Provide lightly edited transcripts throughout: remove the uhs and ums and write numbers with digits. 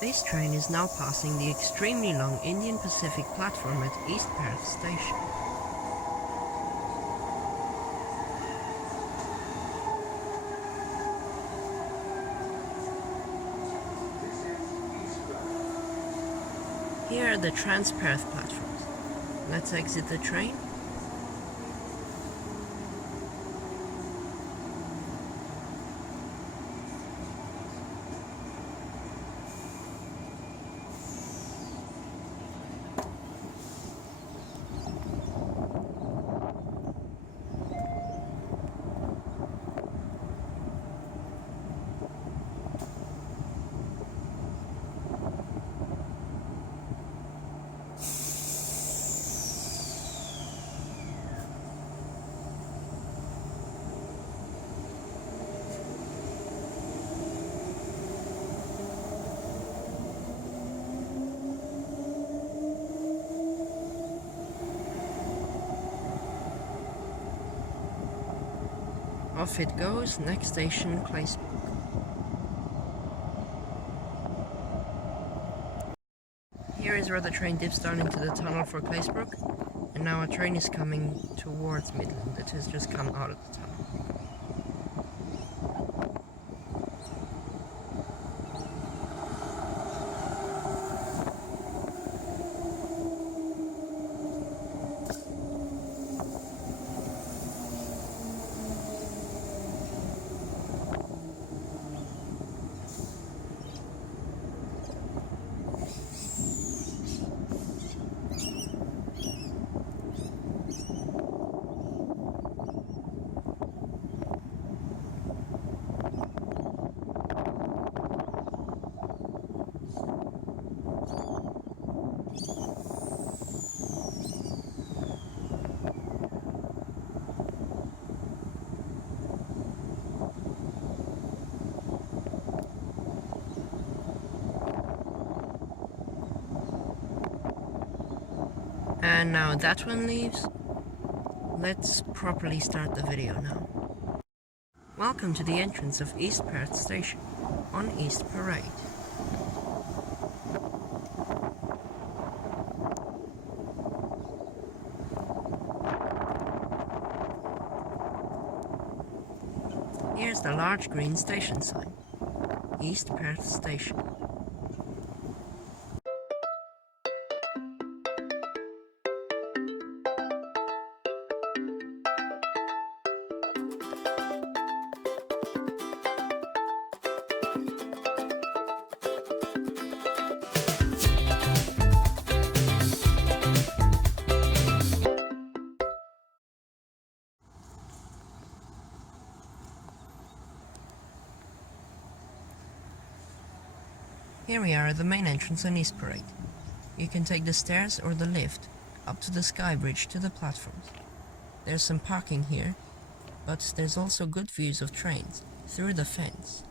This train is now passing the extremely long Indian Pacific platform at East Perth Station. Here are the Trans-Perth platforms. Let's exit the train. Off it goes, next station, Claysbrook. Here is where the train dips down into the tunnel for Claysbrook, and now a train is coming towards Midland. It has just come out of the tunnel. And now that one leaves. Let's properly start the video now. Welcome to the entrance of East Perth Station on East Parade. Here's the large green station sign, East Perth Station. Here we are at the main entrance on East Parade. You can take the stairs or the lift up to the sky bridge to the platforms. There's some parking here, but there's also good views of trains through the fence.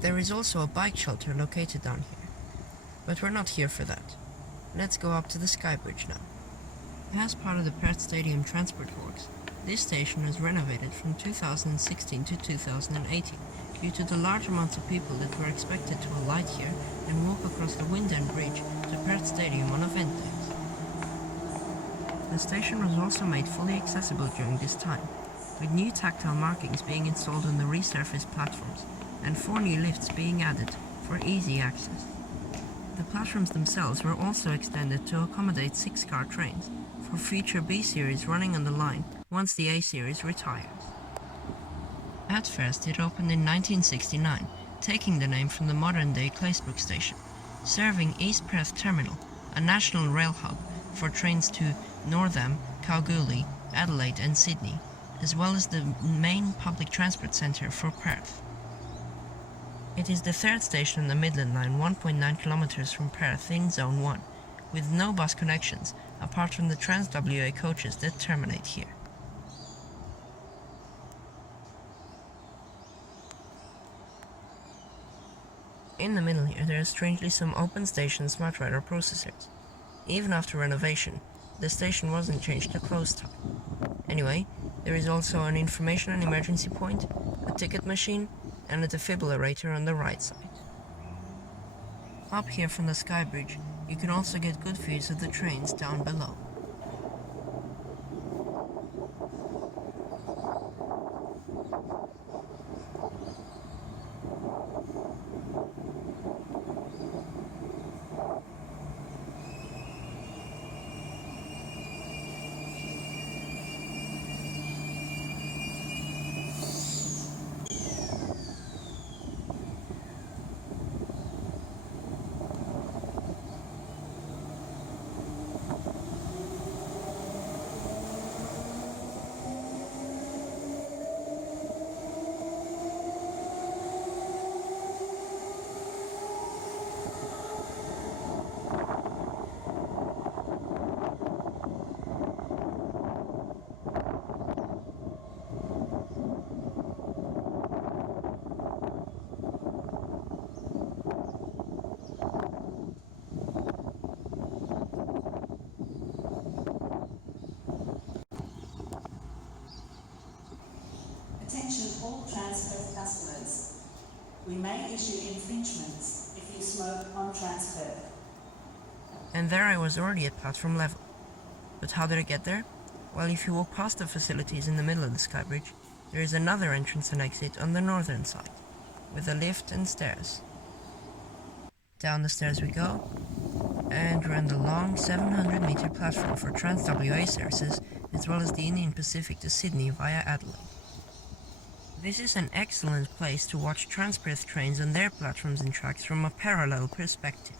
There is also a bike shelter located down here, but we're not here for that. Let's go up to the sky bridge now. As part of the Perth Stadium Transport Works, this station was renovated from 2016 to 2018 due to the large amounts of people that were expected to alight here and walk across the Wyndham Bridge to Perth Stadium on event days. The station was also made fully accessible during this time, with new tactile markings being installed on the resurfaced platforms and 4 new lifts being added for easy access. The platforms themselves were also extended to accommodate 6-car trains for future B series running on the line once the A series retires. At first it opened in 1969, taking the name from the modern-day Claysbrook station, serving East Perth Terminal, a national rail hub for trains to Northam, Kalgoorlie, Adelaide and Sydney, as well as the main public transport centre for Perth. It is the third station on the Midland Line, 1.9 kilometres from Perth in Zone 1, with no bus connections apart from the Trans-WA coaches that terminate here. In the middle here there are strangely some OpenStation SmartRider processors. Even after renovation, the station wasn't changed to close time. Anyway, there is also an information and emergency point, a ticket machine, and a defibrillator on the right side. Up here from the Sky Bridge, you can also get good views of the trains down below. Attention all Transperth customers. We may issue infringements if you smoke on Transperth. And there I was already at platform level. But how did I get there? Well, if you walk past the facilities in the middle of the Sky Bridge, there is another entrance and exit on the northern side, with a lift and stairs. Down the stairs we go, and we're on the long 700-metre platform for Trans-WA services, as well as the Indian Pacific to Sydney via Adelaide. This is an excellent place to watch Transperth trains on their platforms and tracks from a parallel perspective.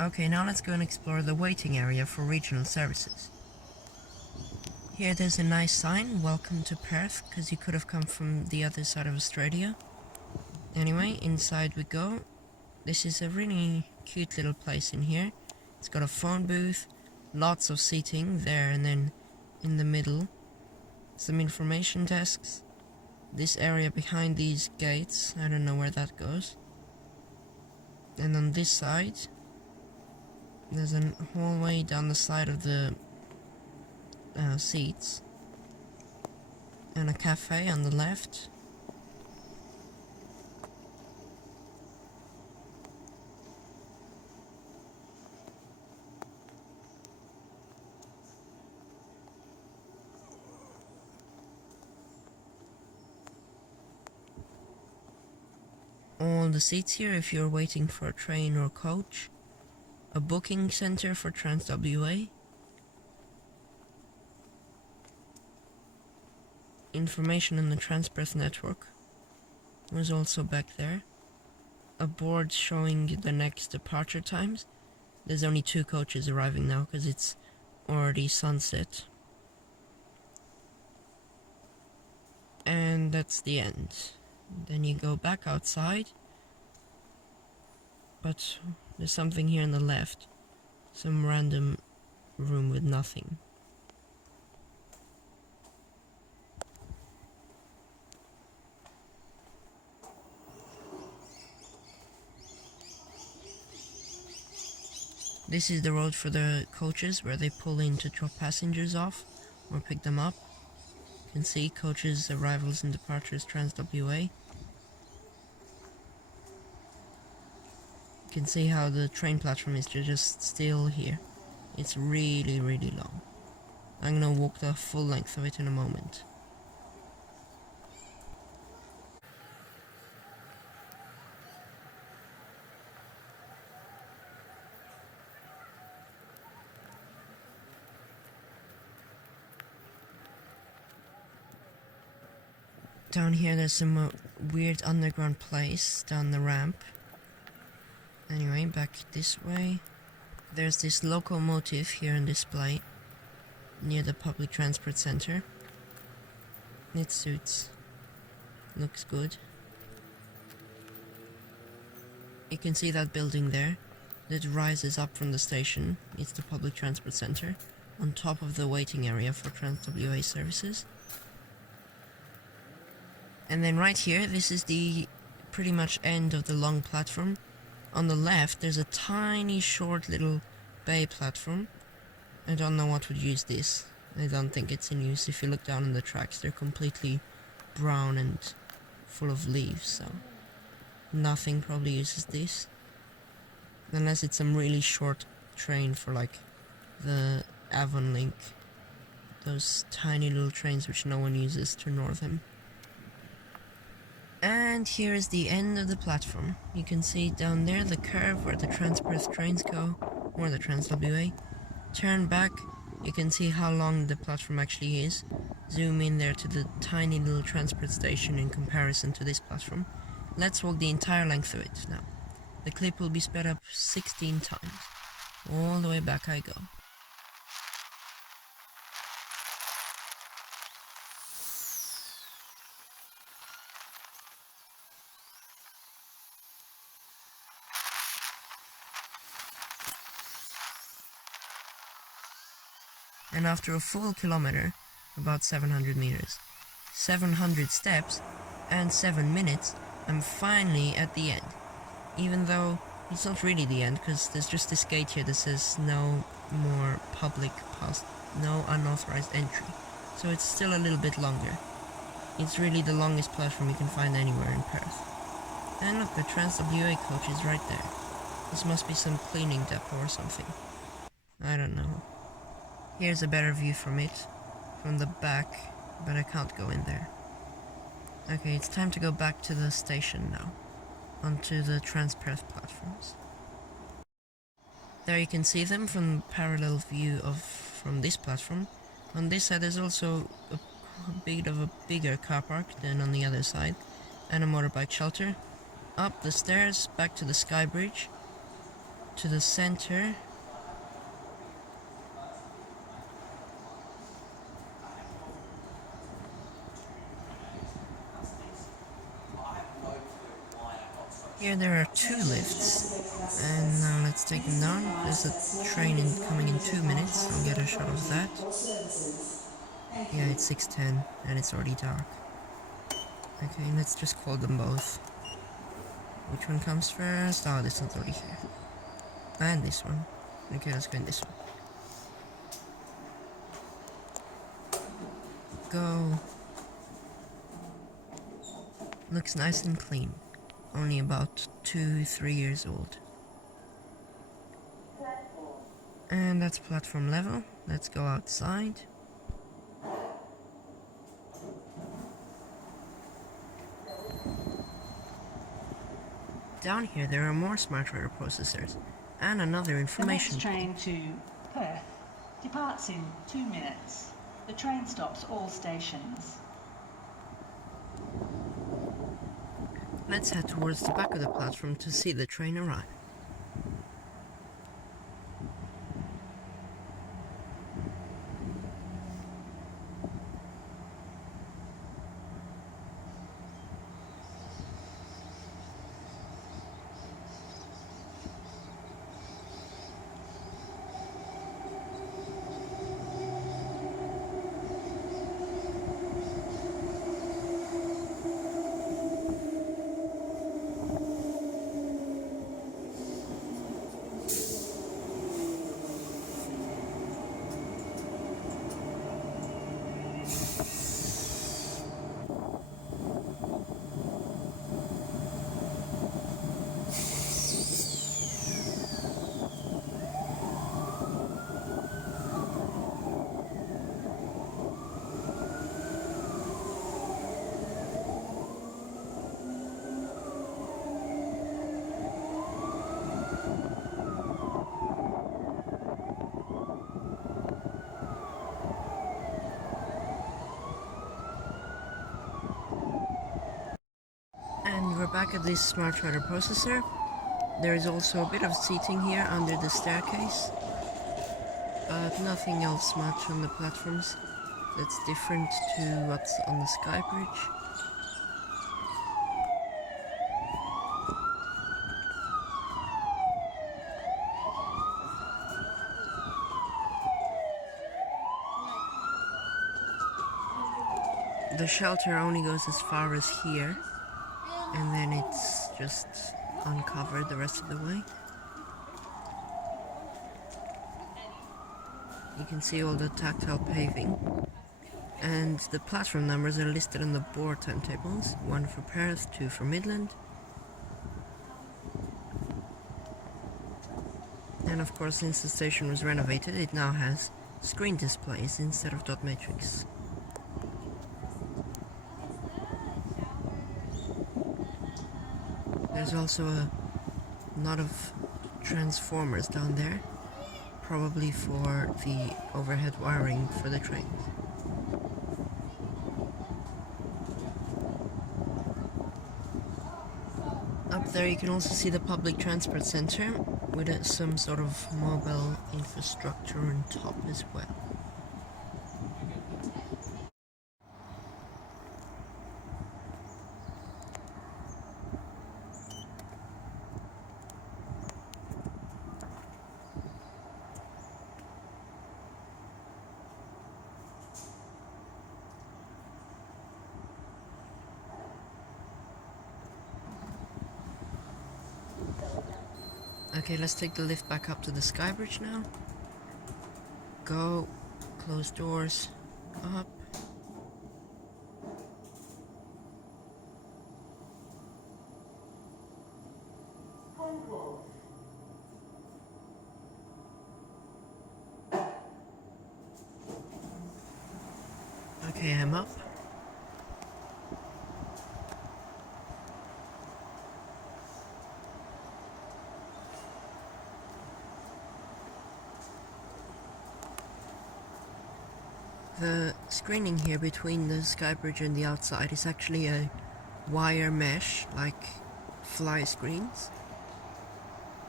Okay, now let's go and explore the waiting area for regional services. Here there's a nice sign, welcome to Perth, because you could have come from the other side of Australia. Anyway, inside we go. This is a really cute little place in here. It's got a phone booth, lots of seating there, and then in the middle some information desks. This area behind these gates, I don't know where that goes. And on this side there's a hallway down the side of the seats, and a cafe on the left. All the seats here if you're waiting for a train or coach. A booking center for TransWA. Information on the Transperth network was also back there. A board showing the next departure times. There's only 2 coaches arriving now because it's already sunset. And that's the end. Then you go back outside. But there's something here on the left. Some random room with nothing. This is the road for the coaches where they pull in to drop passengers off or pick them up. You can see coaches' arrivals and departures TransWA. You can see how the train platform is just still here. It's really, really long. I'm gonna walk the full length of it in a moment. Down here there's some weird underground place down the ramp. Anyway, back this way. There's this locomotive here on display near the public transport center. It suits. Looks good. You can see that building there that rises up from the station. It's the public transport center on top of the waiting area for TransWA services. And then right here, this is the pretty much end of the long platform. On the left, there's a tiny short little bay platform. I don't know what would use this. I don't think it's in use. If you look down on the tracks, they're completely brown and full of leaves, so nothing probably uses this. Unless it's some really short train for like the Avon Link. Those tiny little trains which no one uses to Northam. And here is the end of the platform. You can see down there the curve where the Transperth trains go, or the TransWA. Turn back, you can see how long the platform actually is. Zoom in there to the tiny little Transperth station in comparison to this platform. Let's walk the entire length of it now. The clip will be sped up 16 times. All the way back I go. And after a full kilometer, about 700 meters, 700 steps, and 7 minutes, I'm finally at the end. Even though it's not really the end, because there's just this gate here that says no more public pass, no unauthorized entry. So it's still a little bit longer. It's really the longest platform you can find anywhere in Perth. And look, the TransWA coach is right there. This must be some cleaning depot or something. I don't know. Here's a better view from it, from the back, but I can't go in there. Okay, it's time to go back to the station now, onto the Transperth platforms. There you can see them from parallel view from this platform. On this side there's also a bit of a bigger car park than on the other side, and a motorbike shelter. Up the stairs, back to the Sky Bridge. to the center. Here there are 2 lifts, and now let's take them down. There's a train coming in 2 minutes. I'll get a shot of that. Yeah, it's 6:10 and it's already dark. Okay, let's just call them both. Which one comes first? Oh, this one's already here. And this one. Okay, let's go in this one. Go. Looks nice and clean. Only about 2-3 years old. And that's platform level. Let's go outside. Down here there are more smart radar processors and another The information. next train to Perth departs in 2 minutes. The train stops all stations. Let's head towards the back of the platform to see the train arrive. And we're back at this smart radar processor. There is also a bit of seating here under the staircase, but nothing else much on the platforms that's different to what's on the sky bridge. The shelter only goes as far as here, and then it's just uncovered the rest of the way. You can see all the tactile paving, and the platform numbers are listed on the board timetables. 1 for Perth, 2 for Midland. And of course, since the station was renovated, it now has screen displays instead of dot matrix. There's also a lot of transformers down there, probably for the overhead wiring for the trains. Up there you can also see the public transport center with some sort of mobile infrastructure on top as well. Okay, let's take the lift back up to the sky bridge now. Go, close doors, up. Okay, I'm up. The screening here between the sky bridge and the outside is actually a wire mesh, like fly screens.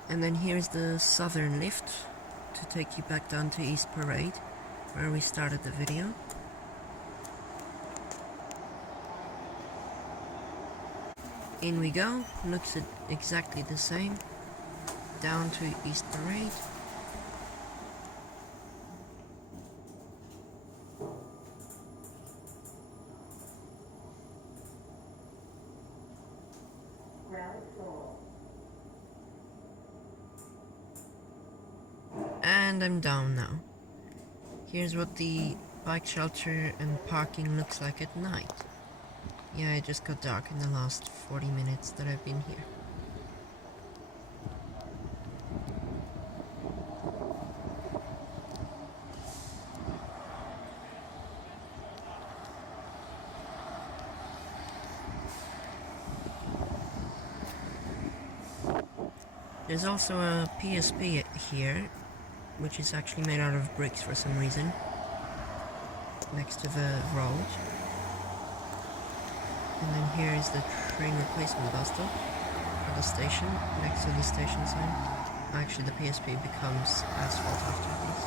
And then here's the southern lift to take you back down to East Parade, where we started the video. In we go, looks exactly the same, down to East Parade. And I'm down now. Here's what the bike shelter and parking looks like at night. Yeah, it just got dark in the last 40 minutes that I've been here. There's also a PSP here, which is actually made out of bricks for some reason, next to the road. And then here is the train replacement bus stop for the station, next to the station sign. Actually, the PSP becomes asphalt after this.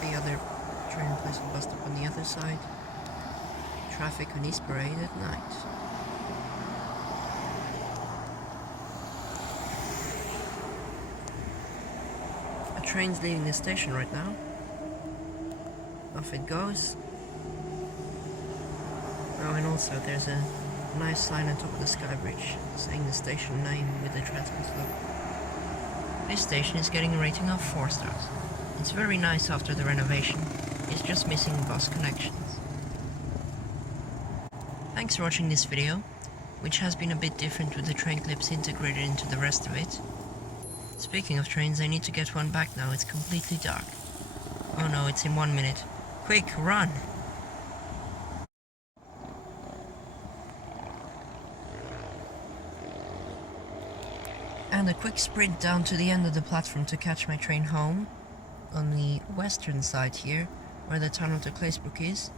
The other train replacement bus stop on the other side. Traffic on East Parade at night. A train's leaving the station right now. Off it goes. Oh, and also there's a nice sign on top of the sky bridge saying the station name with the transport logo. This station is getting a rating of 4 stars. It's very nice after the renovation. It's just missing bus connections. Thanks for watching this video, which has been a bit different with the train clips integrated into the rest of it. Speaking of trains, I need to get one back now. It's completely dark. Oh no, it's in 1 minute. Quick, run! And a quick sprint down to the end of the platform to catch my train home, on the western side here, where the tunnel to Claysbrook is.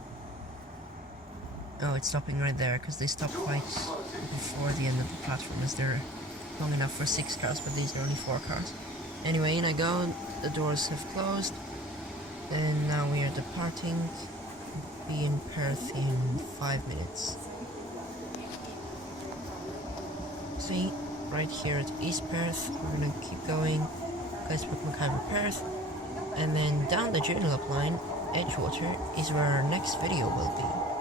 Oh, it's stopping right there, because they stopped quite before the end of the platform, as they're long enough for 6 cars, but these are only 4 cars. Anyway, in I go, the doors have closed, and now we are departing. Be in Perth in 5 minutes. See? Right here at East Perth, we're gonna keep going, Claysbrook, Mackay, Perth, and then down the Joondalup line, Edgewater, is where our next video will be.